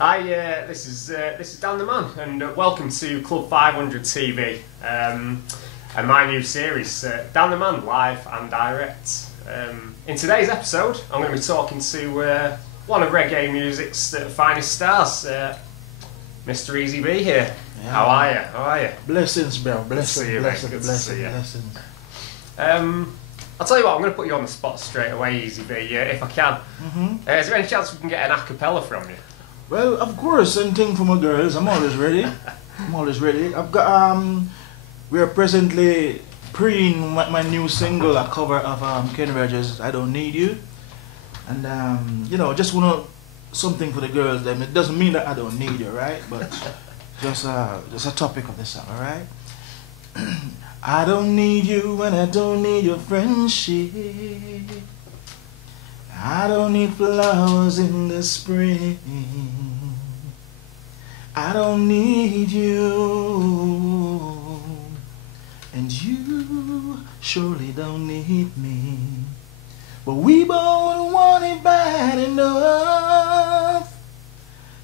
Hi, this is Dan the Man, and welcome to Club 500 TV and my new series, Dan the Man, live and direct. In today's episode, I'm going to be talking to one of reggae music's finest stars, Mr. Easi B here. Yeah. How are you? How are you? Blessings, bro. Blessings. I'll tell you what, I'm going to put you on the spot straight away, Easi B, if I can. Is there any chance we can get an a cappella from you? Well, of course, anything for my girls. I'm always ready. I've got we are presently preing my new single, a cover of Ken Rogers' "I Don't Need You," and you know, just want something for the girls. Them. It doesn't mean that I don't need you, right? But just a topic of the song, all right? I don't need you, and I don't need your friendship. I don't need flowers in the spring. I don't need you, and you surely don't need me. But we both want it bad enough.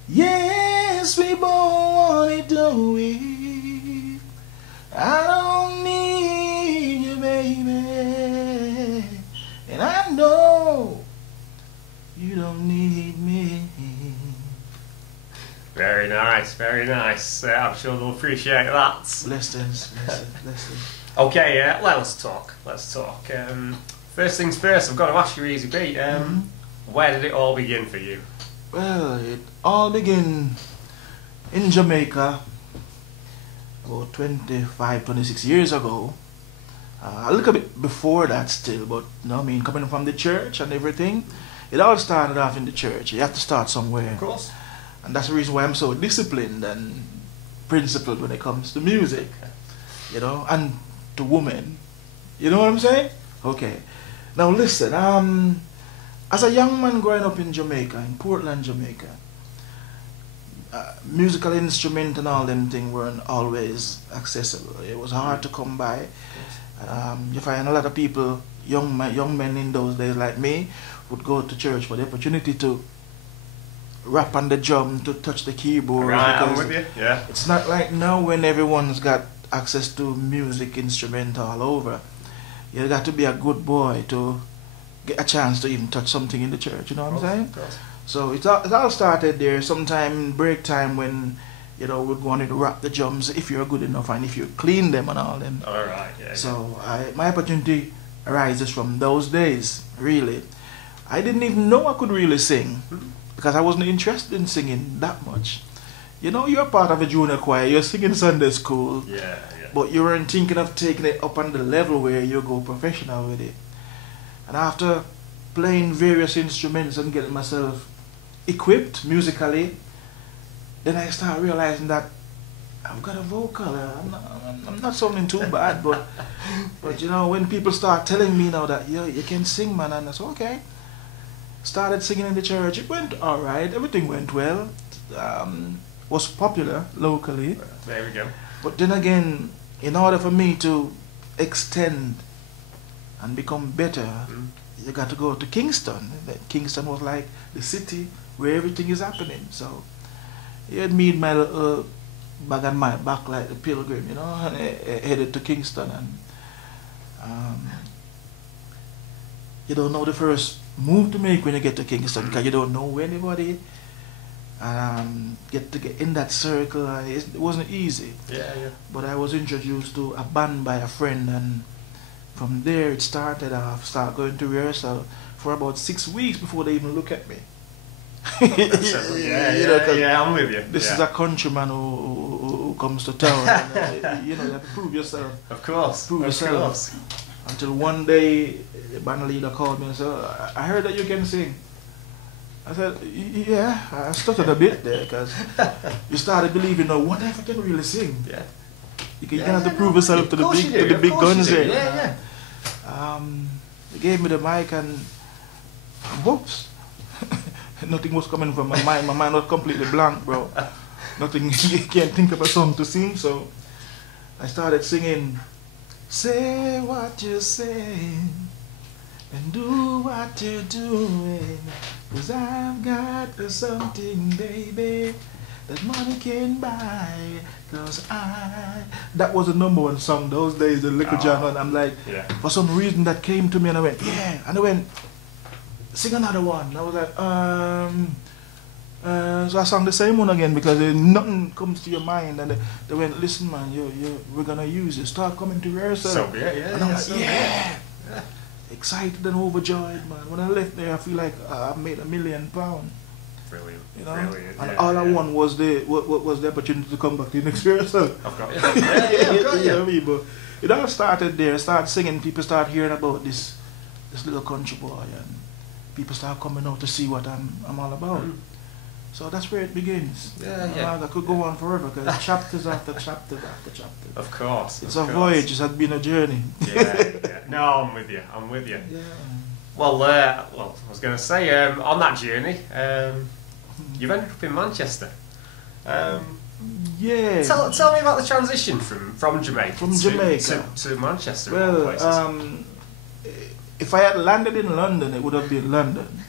Yes, we both want it, don't we? I don't need you, baby, and I know you don't need me. Very nice, very nice. I'm sure they'll appreciate that. Blessings. Okay, let's talk. First things first, I've got to ask you, Easi B, where did it all begin for you? Well, it all began in Jamaica about 26 years ago. A little bit before that still, but you know, I mean, coming from the church and everything, it all started off in the church. You have to start somewhere. Of course. And that's the reason why I'm so disciplined and principled when it comes to music, you know, and to women. You know what I'm saying? Okay. Now listen, as a young man growing up in Jamaica, in Portland, Jamaica, musical instrument and all them things weren't always accessible. It was hard to come by. You find a lot of people, young men in those days like me, would go to church for the opportunity to rap on the drum, to touch the keyboard. Right, I'm with you. Yeah. It's not like now when everyone's got access to music instrument all over. You got to be a good boy to get a chance to even touch something in the church. You know what I'm saying? So it all started there. Sometime break time when you know we'd go on to rap the drums if you're good enough and if you clean them and all them. All right. Yeah. So my opportunity arises from those days. Really, I didn't even know I could really sing. Because I wasn't interested in singing that much. You know, you're part of a junior choir, you're singing Sunday school, but you weren't thinking of taking it up on the level where you go professional with it. And after playing various instruments and getting myself equipped musically, then I started realizing that I've got a vocal. I'm not sounding too bad, but you know, when people start telling me now that you can sing, man, and I said, okay. Started singing in the church. It went all right. Everything went well. Was popular locally. There we go. But then again, in order for me to extend and become better, you got to go to Kingston. Kingston was like the city where everything is happening. So he had me in my little bag on my back like the pilgrim, you know, and headed to Kingston. And you don't know the first move to make when you get to Kingston because you don't know anybody. Get in that circle. It wasn't easy. Yeah. But I was introduced to a band by a friend, and from there it started off. Start going to rehearsal for about 6 weeks before they even look at me. Yeah, I'm with you. This is a countryman who comes to town. And, you know, you have to prove yourself. Of course. Prove yourself. Until one day, the band leader called me and said, I heard that you can sing. I said, yeah. I stuttered a bit there because you started believing, no, what if I can really sing? Yeah. You have to prove yourself to the big guns there. Yeah. They gave me the mic and whoops. Nothing was coming from my mind. My mind was completely blank, bro. Nothing, you can't think of a song to sing, so I started singing. Say what you're saying and do what you're doing. 'Cause I've got something, baby, that money can buy. 'Cause that was the #1 song those days, the Little John, and I'm like, for some reason that came to me, and I went, yeah, and I went, sing another one. I was like, so I sang the same one again because nothing comes to your mind, and they went, listen, man, we're gonna use it. Start coming to rehearsal. So yeah, and I'm like, yeah. Excited and overjoyed, man. When I left there, I feel like I made £1 million. Brilliant. You know, Brilliant. and all I want was the opportunity to come back to the next rehearsal. I've got you. I've got you. You know what I mean? But it all started there. I started singing. People start hearing about this little country boy, and people start coming out to see what I'm all about. So that's where it begins. I could go on forever because chapters after chapters after chapters. Of course. It's a voyage. It has been a journey. No, I'm with you. Yeah. Well, I was going to say, on that journey, you've ended up in Manchester. Yeah. Tell me about the transition from Jamaica to Manchester. Well, if I had landed in London, it would have been London.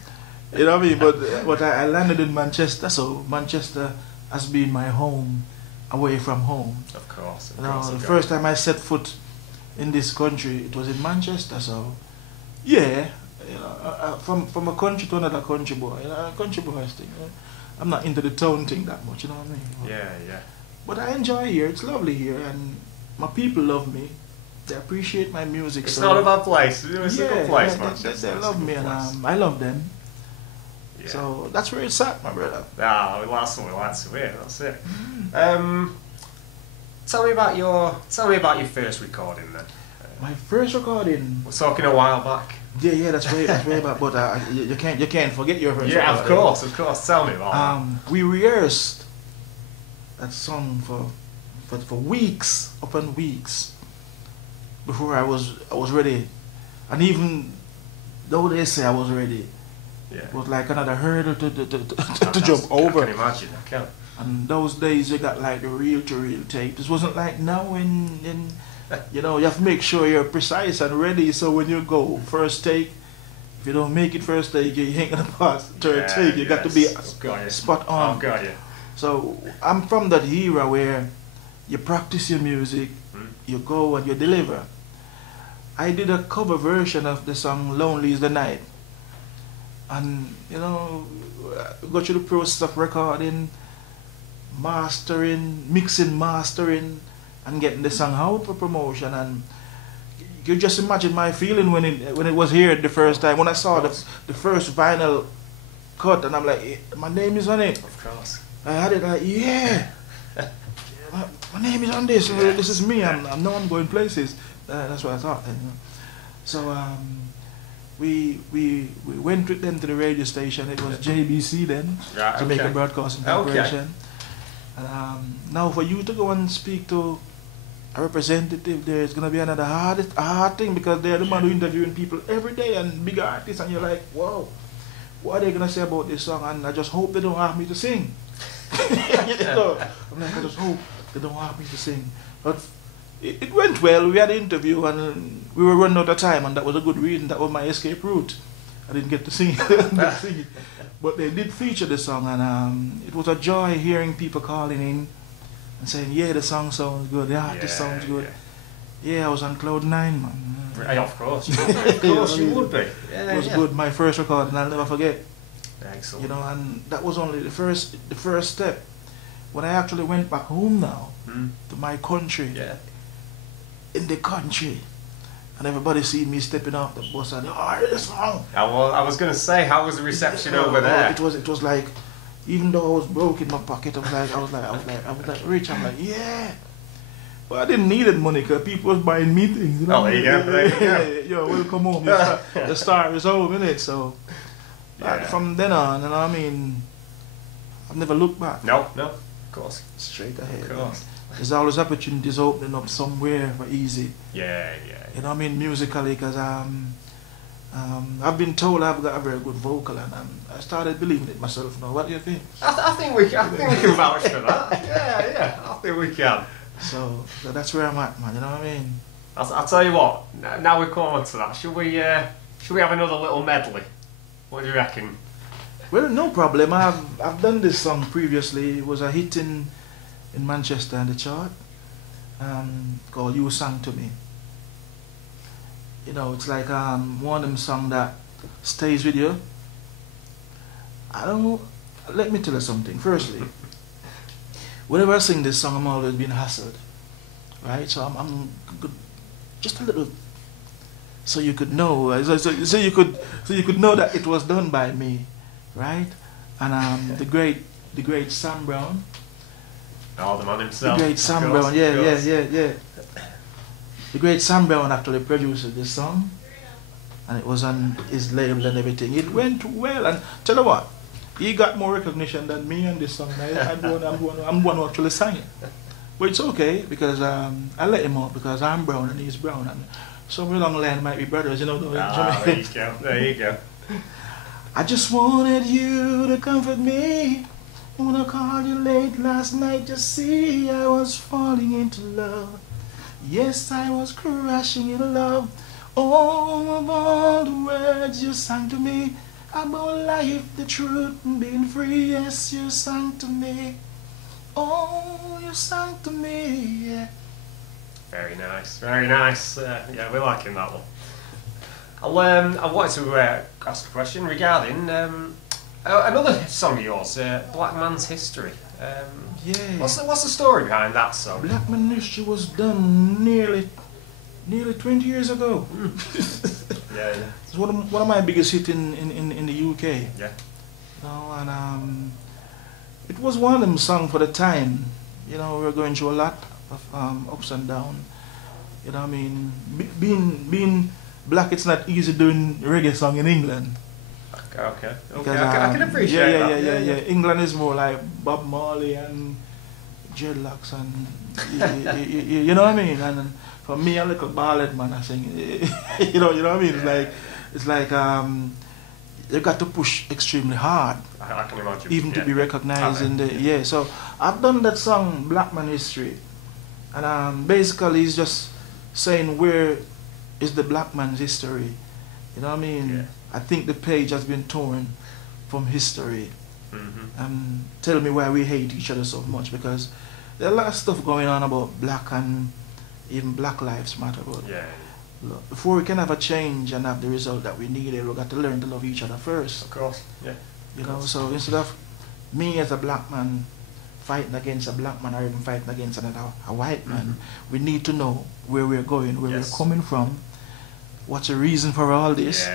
You know what I mean? But I landed in Manchester, so Manchester has been my home, away from home. Of course. The first time I set foot in this country, it was in Manchester. So, yeah, you know, from a country to another country boy, you know, country boys thing. You know, I'm not into the town thing that much, you know what I mean? Yeah. But I enjoy here. It's lovely here, and my people love me. They appreciate my music. It's not a bad place. It's a good place, Manchester. They love me, and I love them. Yeah. So that's where it's at, my brother. Well, that's what we like to hear. That's it. Tell me about your first recording then. My first recording. We're talking a while back. Yeah, that's way back. But you can't forget your first. Yeah, recording. of course. Tell me about that. We rehearsed that song for weeks, upon weeks, before I was ready, and even though they say I was ready. Yeah. It was like another hurdle to jump over. I can imagine. I can. And those days you got like the reel-to-reel tape. This wasn't like now in you know, you have to make sure you're precise and ready. So when you go first take, if you don't make it first take, you ain't gonna pass third take. You got to be spot on. Got you. So I'm from that era where you practice your music, you go and you deliver. I did a cover version of the song "Lonely Is the Night." And, you know, go through the process of recording, mastering, mixing, mastering, and getting the song out for promotion. And you just imagine my feeling when it was here the first time, when I saw the first vinyl cut, and I'm like, my name is on it. Of course. I had it like, yeah, my name is on this. Yes. This is me. I know I'm going places. That's what I thought. You know? So we went with them to the radio station. It was JBC then, Jamaica Broadcasting Corporation. And now for you to go and speak to a representative, there's gonna be another hard thing because they're the man who interviewing people every day and big artists, and you're like, whoa, what are they gonna say about this song? And I just hope they don't ask me to sing. You know, I'm like, I just hope they don't ask me to sing. But it went well. We had an interview and we were running out of time, and that was a good reason. That was my escape route. I didn't get to sing it. But they did feature the song, and it was a joy hearing people calling in and saying, yeah, the song sounds good, the artist sounds good. Yeah, I was on cloud 9, man. Yeah, of course you would be. Of course you would be. Yeah, it was good. My first record, and I'll never forget. Excellent. You know, and that was only the first step. When I actually went back home now, to my country, in the country, and everybody see me stepping off the bus and the song. I was going to say, how was the reception over there? It was like, even though I was broke in my pocket, I was like rich. I'm like, yeah. But I didn't need that money because people was buying me things. You know? Oh, there you go. Yo, welcome home. The star is home, innit? So from then on, and I mean, I've never looked back. No, of course. Straight ahead. Of course. There's always opportunities opening up somewhere for Easi. Yeah. You know what I mean, musically, because I've been told I've got a very good vocal, and I started believing it myself now. What do you think? I think we can vouch for that. Yeah, I think we can. So that's where I'm at, man. You know what I mean? I'll tell you what. Now we've come on to that. Should we have another little medley? What do you reckon? Well, no problem. I've done this song previously. It was a hit in Manchester in the chart, called "You Sang to Me." You know, it's like one of them songs that stays with you. I don't. Let me tell you something. Firstly, whenever I sing this song, I'm always being hassled, right? So I'm good, just a little, so you could know, so you could know that it was done by me, right? And the great Sam Brown. Oh, the man himself. The great Sam Brown, yeah. The great Sam Brown actually produced this song, and it was on his label and everything. It went well, and tell you what, he got more recognition than me on this song. I'm going to actually sing it. But it's okay, because I let him out because I'm brown and he's brown, and somewhere along the line might be brothers, you know. There you go. There you go. I just wanted you to comfort me when I called you late last night to see I was falling into love. Yes, I was crashing in love. Oh, of all the words you sang to me about life, the truth, and being free. Yes, you sang to me. Oh, you sang to me. Yeah. Very nice. Very nice. Yeah, we're liking that one. I wanted to ask a question regarding another song of yours, Black Man's History. Yeah. What's the story behind that song? Black Man's History was done nearly 20 years ago. Yeah. It's one of my biggest hits in the UK. Yeah. You know, and it was one of them songs for the time. You know, we were going through a lot of ups and downs. You know what I mean? Being black, it's not easy doing reggae song in England. Okay. Because, I can appreciate that. Yeah. England is more like Bob Marley and dreadlocks and you know what I mean. And for me, a little ballad man, I sing. you know what I mean. It's like you got to push extremely hard. I can imagine. Even to be recognized in the So I've done that song, Black Man History, and basically it's just saying where is the black man's history. You know what I mean? Yeah. I think the page has been torn from history. Mm-hmm. Tell me why we hate each other so much, because there's a lot of stuff going on about black and even Black Lives Matter. But look, before we can have a change and have the result that we needed, we've got to learn to love each other first. Of course, yeah. You know, so instead of me as a black man fighting against a black man or even fighting against a white man, we need to know where we're going, where we're coming from, what's the reason for all this.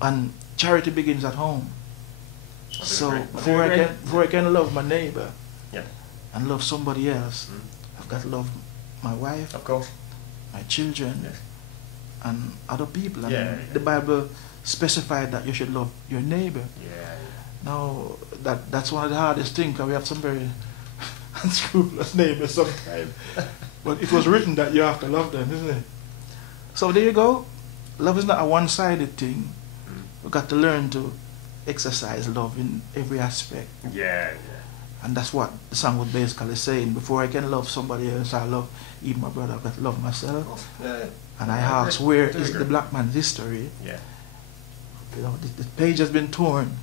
And charity begins at home. So before I can love my neighbor and love somebody else, I've got to love my wife, of course, my children, and other people. And the Bible specified that you should love your neighbor. Now that's one of the hardest things, because we have some very unscrupulous neighbors sometimes. But it was written that you have to love them, isn't it? So there you go. Love is not a one-sided thing. We've got to learn to exercise love in every aspect. And that's what the song was basically saying. Before I can love somebody else, I love even my brother, I've got to love myself. And I ask, where is the black man's history? You know, the page has been torn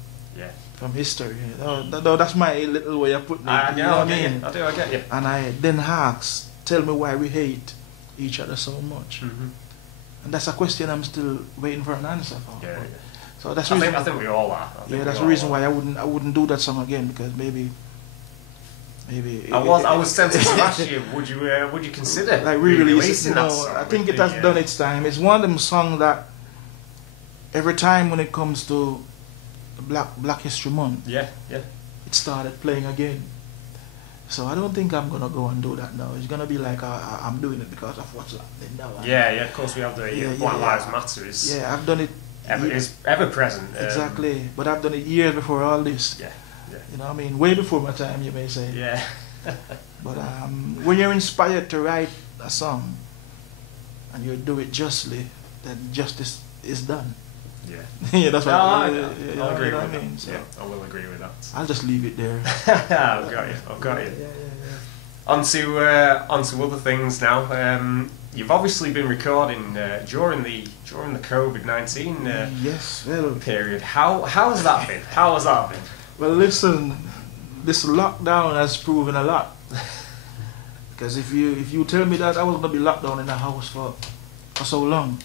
from history. That's my little way of putting it. You know what I mean? I get you. And I then ask, tell me why we hate each other so much. And that's a question I'm still waiting for an answer for. So that's the reason. I think we all are. That's the reason why I wouldn't do that song again, because maybe. I was tempted to ask you, would you consider like re-releasing that song? I think it has done its time. It's one of them songs that every time when it comes to Black History Month, it started playing again. So I don't think I'm gonna go and do that now. It's gonna be like I'm doing it because of what's happening now. Of course we have the Black Lives Matter is. I've done it. Is ever present. Exactly, but I've done it years before all this. You know what I mean? Way before my time, you may say. But when you're inspired to write a song and you do it justly, then justice is done. That's what I'll agree with that. mean? So I will agree with that. I'll just leave it there. I've got you. On to other things now. you've obviously been recording during the COVID-19 yes, well, period. How has that been? How has that been? well, listen, this lockdown has proven a lot. Because if you tell me that I was gonna be locked down in the house for so long,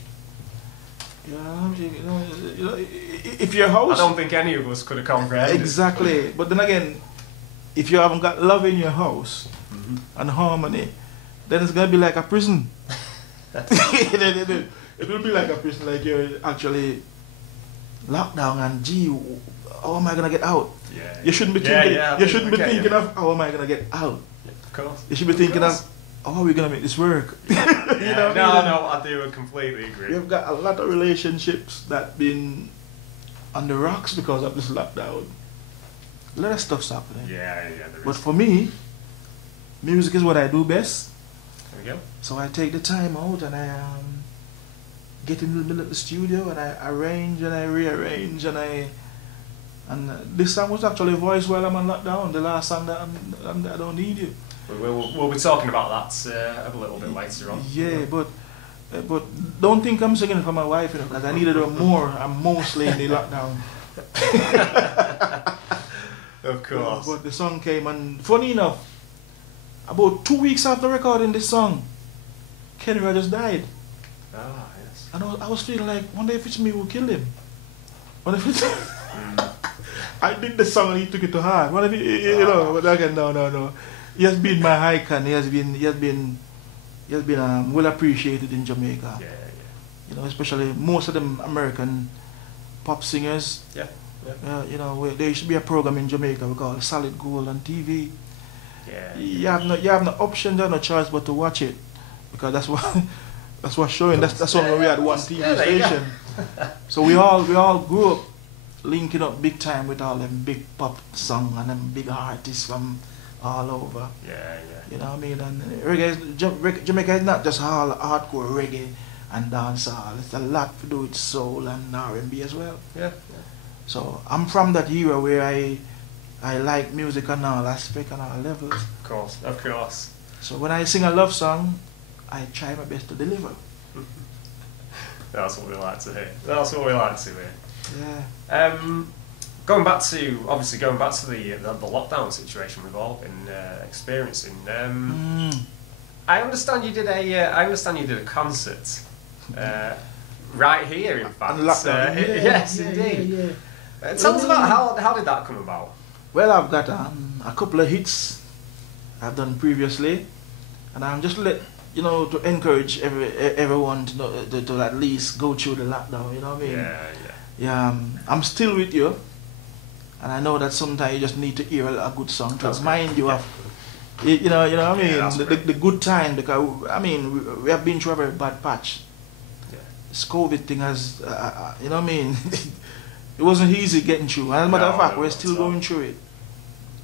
if your house, I don't think any of us could have comprehended. exactly. But then again, if you haven't got love in your house Mm-hmm. and harmony, then it's gonna be like a prison. It will be like a prison, like you're actually locked down and gee, how am I gonna get out? Yeah. You shouldn't be thinking. You shouldn't be okay, thinking of how am I gonna get out. Yeah, of course. You should be thinking of how are we gonna make this work. Yeah, know what no, I mean? no, I do completely agree. We've got a lot of relationships that been on the rocks because of this lockdown. A lot of stuff's happening. Yeah, there But is. for me, music is what I do best. There we go. So I take the time out and I get in the middle of the studio and I arrange and I rearrange and this song was actually voiced while I'm on lockdown. The last song that I don't need you. We'll be talking about that a little bit later on. Yeah, but don't think I'm singing for my wife, you know, because I needed her more. I'm mostly in the lockdown. Of course. But the song came, and funny enough, about 2 weeks after recording this song, Kenny Rogers died. Ah, yes. And I was feeling like, wonder if it's me who killed him. Wonder if it's I did the song and he took it to heart. Wonder if you know, but again, no. He has been my icon. He has been well appreciated in Jamaica. Yeah. You know, especially most of them American pop singers. Yeah. You know, there should be a program in Jamaica we call Solid Gold on TV. Yeah. You have no option, you have no choice but to watch it, because that's what's showing. That's why we had one TV station. So we all grew up linking up big time with all them big pop song and them big artists from all over. Yeah. You know what I mean? And reggae, Jamaica is not just all hardcore reggae and dancehall. It's a lot to do with soul and R&B as well. Yeah. So I'm from that era where I like music on all aspects and all levels. Of course. So when I sing a love song, I try my best to deliver. That's what we like to hear. Yeah. Going back to the lockdown situation we've all been experiencing. I understand you did a concert right here. In fact, On lockdown. yes, indeed. Tell us about how did that come about? Well, I've got a couple of hits I've done previously, and I'm just to encourage everyone to at least go through the lockdown. You know what I mean? Yeah. I'm still with you, and I know that sometimes you just need to hear a good song to remind you of, you know what I mean, the good time, because I mean we have been through a very bad patch. Yeah. This COVID thing has, you know what I mean. It wasn't easy getting through. As a matter of fact, we're still going through it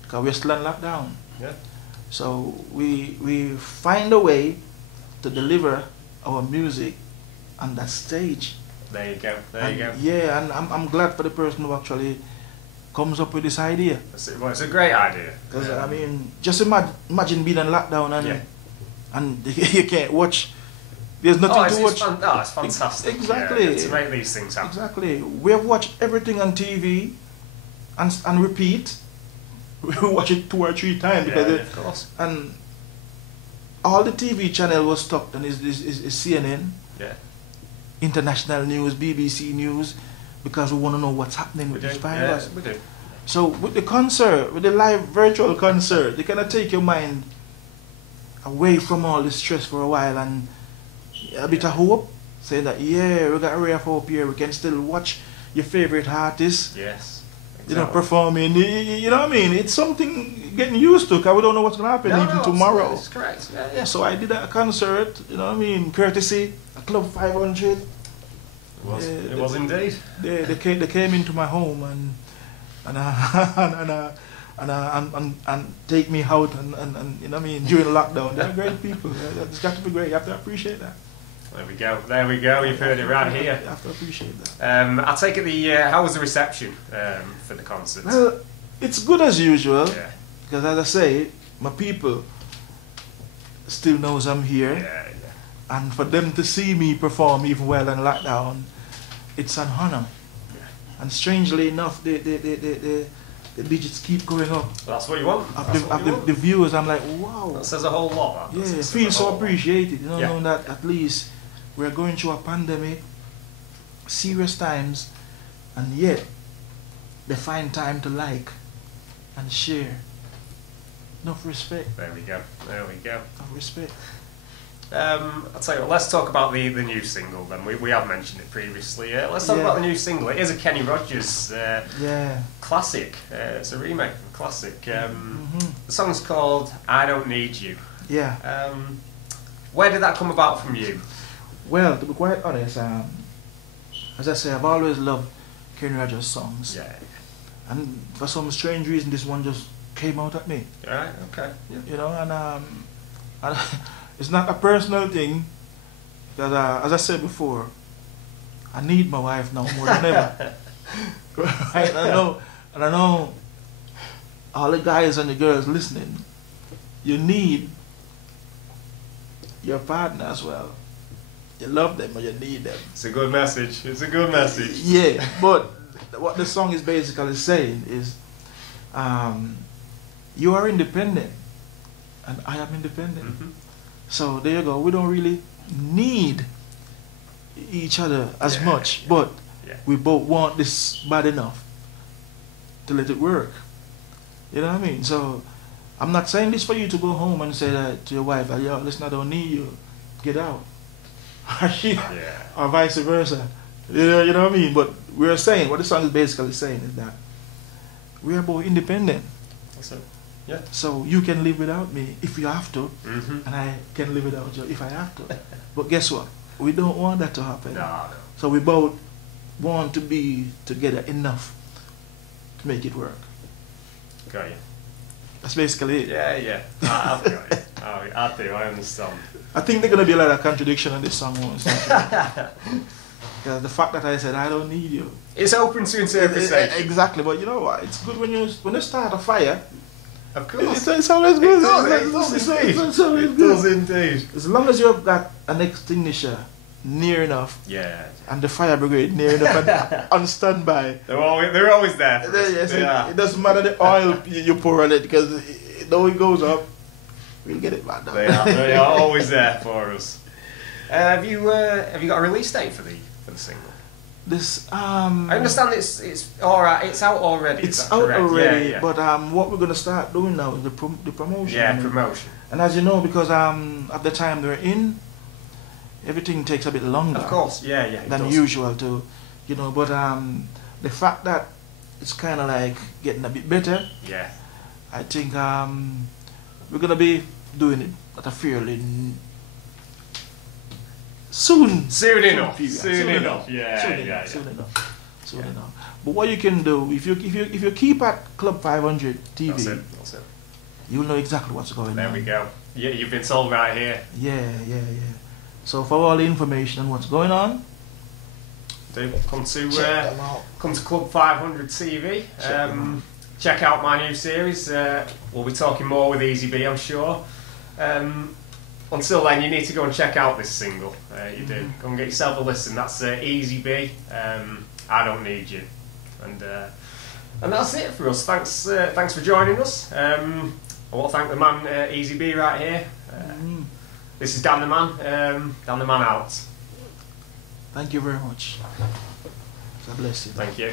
because we're still on lockdown. Yeah. So we find a way to deliver our music on that stage. There you go. Yeah, and I'm glad for the person who actually comes up with this idea. Well, it's a great idea. Because I mean, just imagine being on lockdown and you can't watch. There's nothing to watch. It's fantastic. Exactly. To make these things happen. Exactly. We have watched everything on TV and repeat. We watch it 2 or 3 times because of course. And all the TV channel was stopped, and is CNN, international news, BBC news, because we want to know what's happening with this virus. We do. So with the concert, with the live virtual concert, they kind of take your mind away from all the stress for a while and a bit of hope, saying that we got a ray of hope here. We can still watch your favorite artists. Yes. Exactly. Performing. You know what I mean? It's something getting used to, because we don't know what's going to happen even tomorrow. That's correct. Yeah. So I did a concert, you know what I mean, courtesy a Club 500. It was indeed. They came into my home and take me out and you know what I mean, during lockdown. They're great people. It's got to be great. You have to appreciate that. There we go. You've heard it right here. You have to appreciate that. I take it how was the reception for the concert? Well, it's good as usual. Yeah. Because as I say, my people still knows I'm here. Yeah. And for them to see me perform even well in lockdown, it's an honor. Yeah. And strangely enough, the digits keep going up. That's what you want. The viewers, I'm like, wow. That says a whole lot. Yeah, I feel so appreciated, you know, yeah. knowing that at least we're going through a pandemic, serious times, and yet they find time to like and share. Enough respect. There we go. There we go. Enough respect. I'll tell you what, let's talk about the new single then. We have mentioned it previously. Let's talk about the new single. It is a Kenny Rogers classic. It's a remake of a classic. The song's called I Don't Need You. Yeah. Where did that come about from you? Well, to be quite honest, as I say, I've always loved Kenny Rogers songs. Yeah. And for some strange reason, this one just came out at me. Right, okay. Yeah. You know, and it's not a personal thing, because as I said before, I need my wife now more than ever. Right? And I know all the guys and the girls listening, you need your partner as well. You love them or you need them. It's a good message. It's a good message. Yeah, but what the song is basically saying is, you are independent and I am independent. So there you go. We don't really need each other as much, but we both want this bad enough to let it work. You know what I mean? So I'm not saying this for you to go home and say that to your wife, yo, listen, I don't need you. Get out. Or vice versa. You know what I mean? But we're saying, what the song is basically saying is that we are both independent. That's it. Yeah. So you can live without me if you have to, and I can live without you if I have to. But guess what? We don't want that to happen. No. So we both want to be together enough to make it work. Got you. That's basically it. Yeah. I've got it. I do. I understand. I think there's gonna be a lot of contradiction in this song. Because the fact that I said I don't need you, it's open to interpretation. Exactly. But you know what? It's good when you start a fire. Of course. It's always good. It does indeed. As long as you've got an extinguisher near enough, and the fire brigade near enough and on standby, they're always there. It doesn't matter the oil you pour on it, because though it goes up, we'll get it back down. They are always there for us. Have you got a release date for the single? This I understand it's alright. It's out already. It's out already. But what we're gonna start doing now is the promotion. Yeah, promotion. And as you know, because at the time they're in, everything takes a bit longer. Of course, than usual to, you know. But the fact that it's kind of like getting a bit better. Yeah. I think we're gonna be doing it at a fairly soon enough. But what you can do, if you keep at club500tv, that's it. you'll know exactly what's going on. There we go. Yeah, you've been told right here. Yeah. So for all the information on what's going on, come to club500tv. Check out my new series. We'll be talking more with Easi B, I'm sure. Until then, you need to go and check out this single. You do. Go and get yourself a listen. That's Easi B. I Don't Need You. And that's it for us. Thanks for joining us. I want to thank the man Easi B right here. This is Dan the Man. Dan the Man out. Thank you very much. God bless you. Thank you.